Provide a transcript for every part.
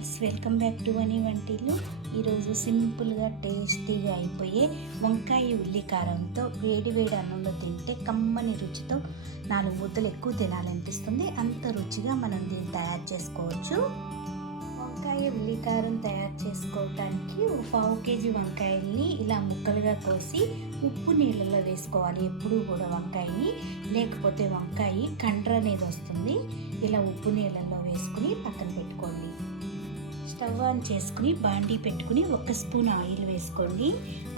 Friends, welcome back to వని వంటిల్లు. ఈరోజు సింపుల్గా టేస్టీగా అయిపోయే వంకాయ ఉల్లి కారంతో వేడి వేడి అన్నంలో తింటే కమ్మని రుచితో 4 ముద్దలు ఎక్కువ తినాలనిపిస్తుంది. అంత రుచిగా మనం దీన్ని తయారు చేసుకోవచ్చు. వంకాయ ఉల్లి కారం తయారు చేసుకోవడానికి 1/4 కేజీ వంకాయల్ని ఇలా ముక్కలుగా కోసి ఉప్పు నీళ్ళలో వేసుకోవాలి. ఎప్పుడూ కూడా వంకాయని, లేకపోతే వంకాయ కండ్ర అనేది వస్తుంది. ఇలా ఉప్పు నీళ్ళల్లో వేసుకుని పక్కన పెట్టుకోండి. స్టవ్ ఆన్ చేసుకుని బాండీ పెట్టుకుని 1 స్పూన్ ఆయిల్ వేసుకోండి.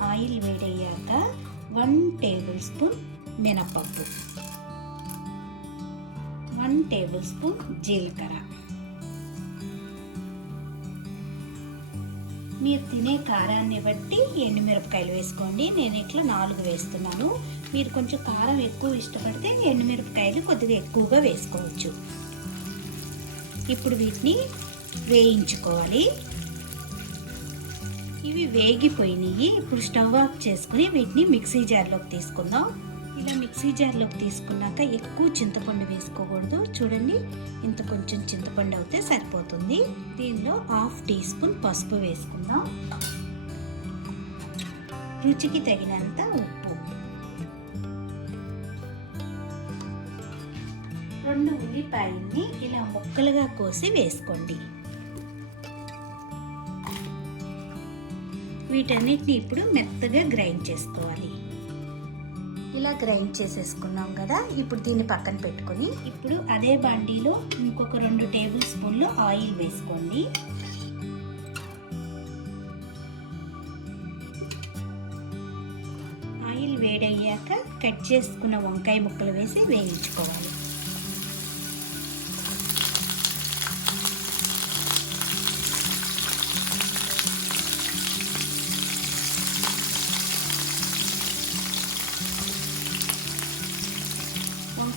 ఆయిల్ వేడయ్యాక 1 టేబుల్ స్పూన్ మినపప్పు, 1 టేబుల్ స్పూన్ జీలకర్ర. మీరు తినే కారాన్ని బట్టి ఎండుమిరపకాయలు వేసుకోండి. నేను ఇట్లా 4 వేస్తున్నాను. మీరు కొంచెం కారం ఎక్కువ ఇష్టపడితే ఎండుమిరపకాయలు కొద్దిగా ఎక్కువగా వేసుకోవచ్చు. ఇప్పుడు వీటిని వేయించుకోవాలి. ఇవి వేగిపోయినాయి. ఇప్పుడు స్టవ్ ఆఫ్ చేసుకుని వీటిని మిక్సీ జార్లోకి తీసుకుందాం. ఇలా మిక్సీ జార్లోకి తీసుకున్నాక ఎక్కువ చింతపండు వేసుకోకూడదు. చూడండి, ఇంత కొంచెం చింతపండు అయితే సరిపోతుంది. దీనిలో 1/2 టీ స్పూన్ పసుపు వేసుకుందాం. రుచికి తగినంత ఉప్పు, 2 ఉల్లిపాయల్ని ఇలా ముక్కలుగా కోసి వేసుకోండి. వీటన్నిటిని ఇప్పుడు మెత్తగా గ్రైండ్ చేసుకోవాలి. ఇలా గ్రైండ్ చేసేసుకున్నాం కదా. ఇప్పుడు దీన్ని పక్కన పెట్టుకొని ఇప్పుడు అదే బాండీలో ఇంకొక 2 టేబుల్ స్పూన్లు ఆయిల్ వేసుకోండి. ఆయిల్ వేడయ్యాక కట్ చేసుకున్న వంకాయ ముక్కలు వేసి వేయించుకోవాలి.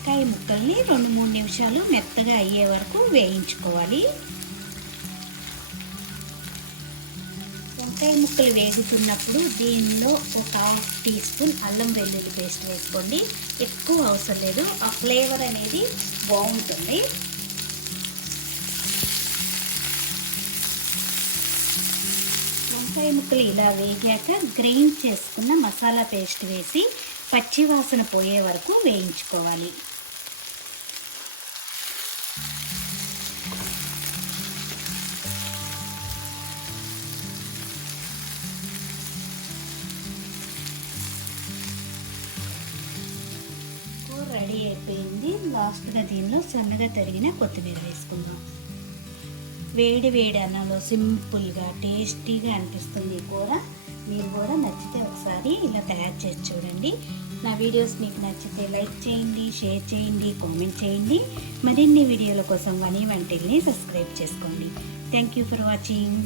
వంకాయ ముక్కల్ని 2-3 నిమిషాలు మెత్తగా అయ్యే వరకు వేయించుకోవాలి. వంకాయ ముక్కలు వేగుతున్నప్పుడు దీనిలో 1/2 టీ స్పూన్ అల్లం వెల్లుల్లి పేస్ట్ వేసుకోండి. ఎక్కువ అవసరం లేదు, ఆ ఫ్లేవర్ అనేది బాగుంటుంది. వంకాయ ముక్కలు ఇలా వేగాక గ్రైండ్ చేసుకున్న మసాలా పేస్ట్ వేసి పచ్చివాసన పోయే వరకు వేయించుకోవాలి. కూర రెడీ అయిపోయింది. లాస్ట్గా దీనిలో సన్నగా తరిగిన కొత్తిమీర వేసుకుందాం. వేడి వేడి అన్నంలో సింపుల్గా టేస్టీగా అనిపిస్తుంది ఈ కూర. మీరు కూడా నచ్చితే ఒకసారి ఇలా తయారు చేసి చూడండి. నా వీడియోస్ మీకు నచ్చితే లైక్ చేయండి, షేర్ చేయండి, కామెంట్ చేయండి. మరిన్ని వీడియోల కోసం వని వంటిల్ని సబ్స్క్రైబ్ చేసుకోండి. Thank you for watching.